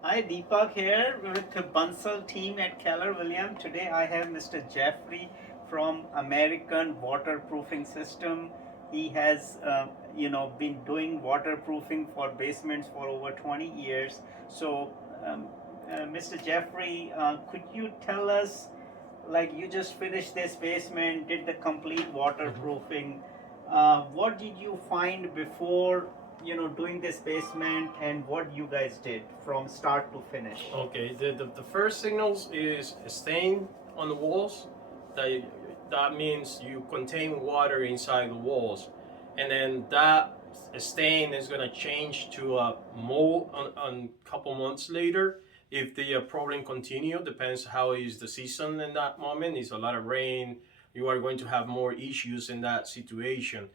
Hi, Deepak here with the Bansal team at Keller Williams. Today I have Mr. Jeffrey from American Waterproofing System. He has, been doing waterproofing for basements for over 20 years. So, Mr. Jeffrey, could you tell us, like you just finished this basement, did the complete waterproofing. What did you find before doing this basement, and what you guys did from start to finish? Okay, the first signals is stain on the walls. That, that means you contain water inside the walls. And then that stain is going to change to a mold on couple months later. If the problem continue, depends how is the season in that moment. It's a lot of rain, you are going to have more issues in that situation.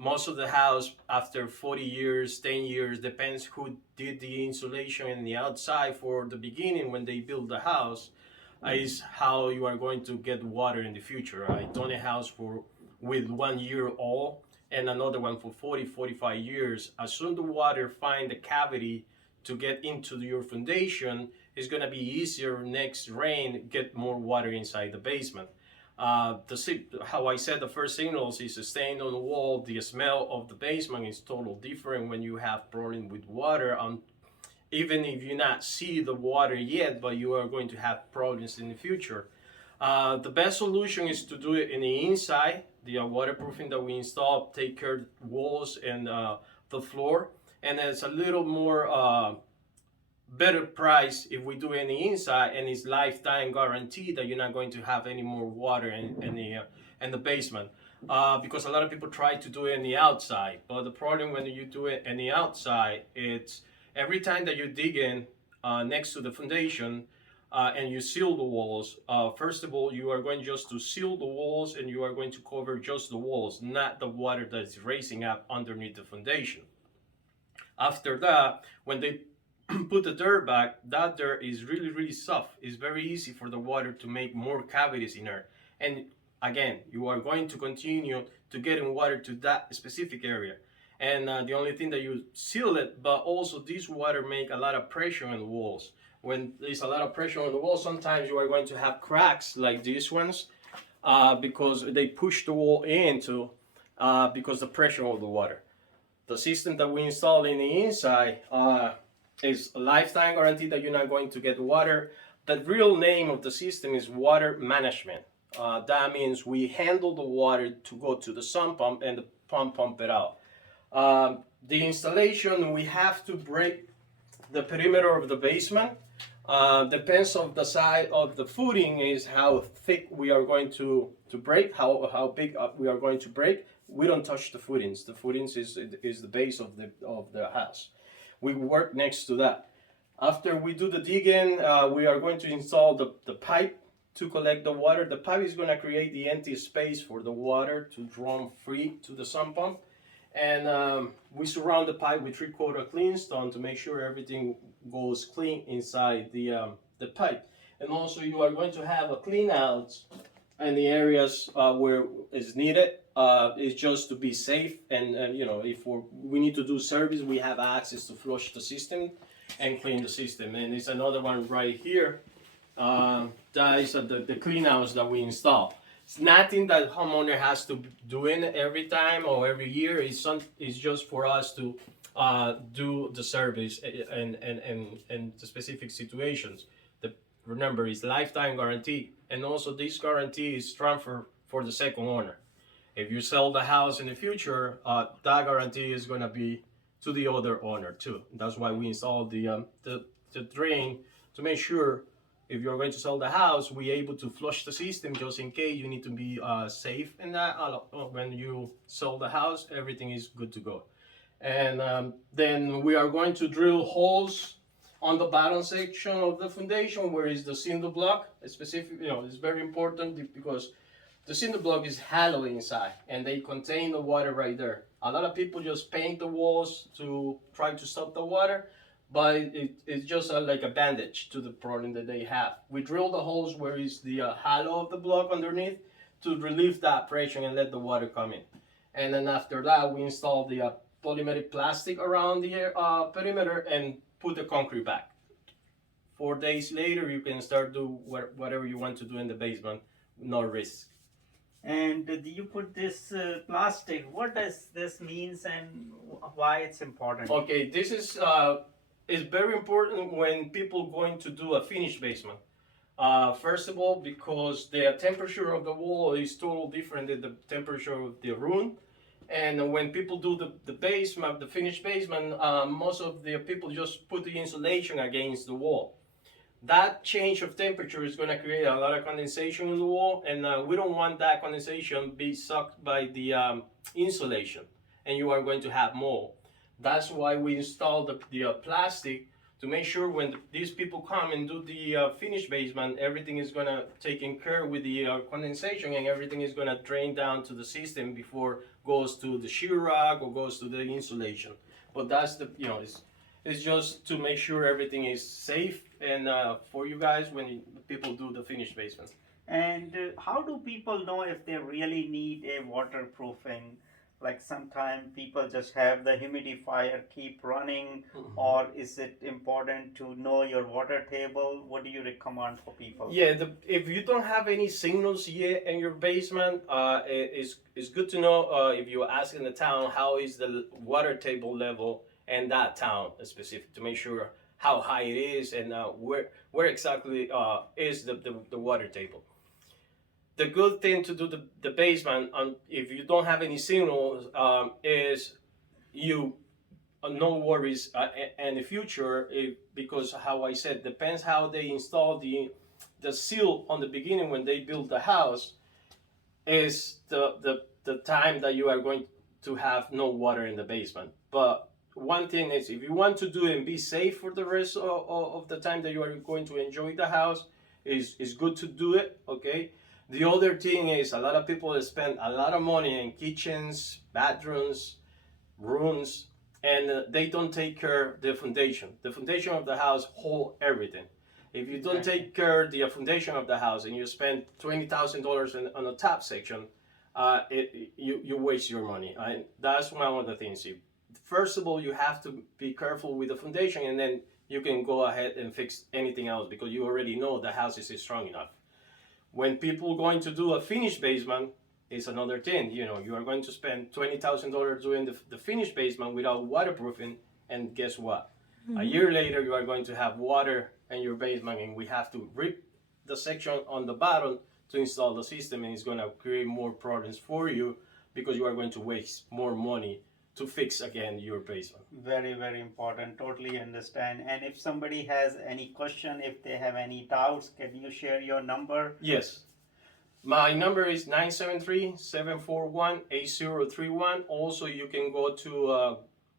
Most of the house after 40 years, 10 years, depends who did the insulation in the outside for the beginning when they build the house, is how you are going to get water in the future. I done a house for with 1 year old and another one for 40, 45 years. As soon as the water find the cavity to get into your foundation, it's going to be easier next rain get more water inside the basement. How I said the first signals is a stain on the wall. The smell of the basement is totally different when you have problem with water. Even if you not see the water yet, but you are going to have problems in the future. The best solution is to do it in the inside. The waterproofing that we install take care of the walls and the floor, and it's a little more better price if we do it inside, and it's lifetime guarantee that you're not going to have any more water in the basement. Because a lot of people try to do it in the outside, but the problem when you do it in the outside, it's every time that you dig in next to the foundation and you seal the walls, first of all, you are going just to seal the walls and you are going to cover just the walls, not the water that's raising up underneath the foundation. After that, when they put the dirt back, that dirt is really soft. It's very easy for the water to make more cavities in there. And again, you are going to continue to getting water to that specific area. And the only thing that you seal it, but also this water make a lot of pressure on the walls. When there's a lot of pressure on the wall, sometimes you are going to have cracks like these ones because they push the wall into because the pressure of the water. The system that we install in the inside is a lifetime guarantee that you're not going to get water. The real name of the system is water management. That means we handle the water to go to the sump pump and the pump it out. The installation, we have to break the perimeter of the basement. Depends on the size of the footing is how thick we are going to break, how big we are going to break. We don't touch the footings. The footings is the base of the house. We work next to that. After we do the digging, we are going to install the pipe to collect the water. The pipe is going to create the empty space for the water to run free to the sump pump. And we surround the pipe with 3/4 clean stone to make sure everything goes clean inside the pipe. And also you are going to have a clean out in the areas where it's needed. It's just to be safe, and if we need to do service, we have access to flush the system and clean the system. And it's another one right here. That is the clean outs that we install. It's nothing that homeowner has to do in every time or every year. It's just for us to do the service and the specific situations. Remember, it's lifetime guarantee, and also this guarantee is transferred for the second owner. If you sell the house in the future, that guarantee is going to be to the other owner too. That's why we install the drain to make sure if you're going to sell the house, we're able to flush the system just in case you need to be safe in that. When you sell the house, everything is good to go. And then we are going to drill holes on the bottom section of the foundation where is the cinder block. It's very important because the cinder block is hollow inside and they contain the water right there. A lot of people just paint the walls to try to stop the water, but it's just like a bandage to the problem that they have. We drill the holes where is the hollow of the block underneath to relieve that pressure and let the water come in. And then after that, we install the polymeric plastic around the perimeter, and put the concrete back. 4 days later, you can start do whatever you want to do in the basement, no risk. And you put this plastic. What does this means and why it's important? Okay, this is very important when people going to do a finished basement. First of all, because the temperature of the wall is totally different than the temperature of the room. And when people do the basement, the finished basement, most of the people just put the insulation against the wall. That change of temperature is going to create a lot of condensation in the wall, and we don't want that condensation be sucked by the insulation, and you are going to have mold. That's why we install the plastic to make sure when these people come and do the finished basement, everything is going to taken care with the condensation, and everything is going to drain down to the system before goes to the sheetrock or goes to the insulation. But that's the, it's just to make sure everything is safe and for you guys when people do the finished basement. And how do people know if they really need a waterproofing? Like sometimes people just have the humidifier keep running, or is it important to know your water table? What do you recommend for people? Yeah, if you don't have any signals yet in your basement, it's good to know if you ask in the town how is the water table level in that town specific, to make sure how high it is and where exactly is the water table. The good thing to do the basement, if you don't have any signals, is you no worries in the future, because how I said, depends how they install the seal on the beginning when they build the house, is the time that you are going to have no water in the basement. But one thing is, if you want to do it and be safe for the rest of the time that you are going to enjoy the house, is good to do it, okay? The other thing is, a lot of people spend a lot of money in kitchens, bathrooms, rooms, and they don't take care of the foundation. The foundation of the house hold everything. If you don't take care of the foundation of the house and you spend $20,000 on the top section, you waste your money. That's one of the things. First of all, you have to be careful with the foundation, and then you can go ahead and fix anything else because you already know the house is strong enough. When people are going to do a finished basement, it's another thing. You are going to spend $20,000 doing the finished basement without waterproofing, and guess what? A year later, you are going to have water in your basement, and we have to rip the section on the bottom to install the system, and it's going to create more problems for you because you are going to waste more money to fix again your basement. Very, very important. Totally understand. And if somebody has any question, if they have any doubts, can you share your number? Yes. My number is 973-741-8031. Also, you can go to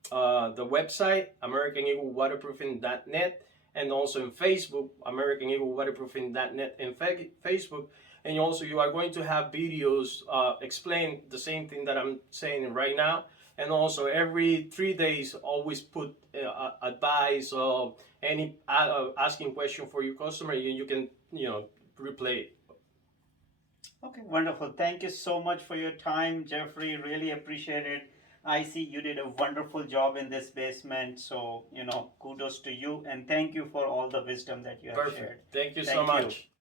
the website, AmericanEagleWaterproofing.net, and also in Facebook, AmericanEagleWaterproofing.net and Facebook. And also, you are going to have videos explain the same thing that I'm saying right now. And also, every 3 days, always put advice or any asking question for your customer, and you can, replay it. Okay, wonderful. Thank you so much for your time, Jeffrey. Really appreciate it. I see you did a wonderful job in this basement. So, kudos to you. And thank you for all the wisdom that you have shared. Thank you so much.